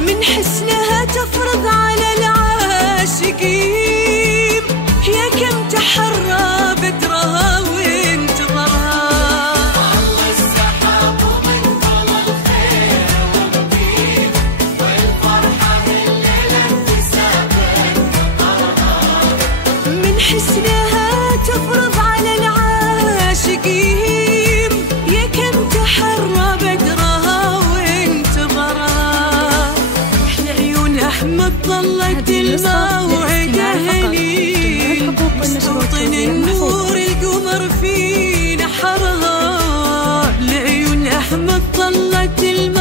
من حسنها تفرض على العاشقين، يا كم تحرى بدرها وانتظرها. والله السحاب ومن طل الخير والطيب، والفرحة الليلة انتساب نهارها. من حسنها تفرض على العاشقين، يا كم تحرى بدرها وانتظرها. احلى عيون احمد ظلت الموعد هنين، مستوطن النور القمر في نحرها. لعيون احمد ظلت الموعد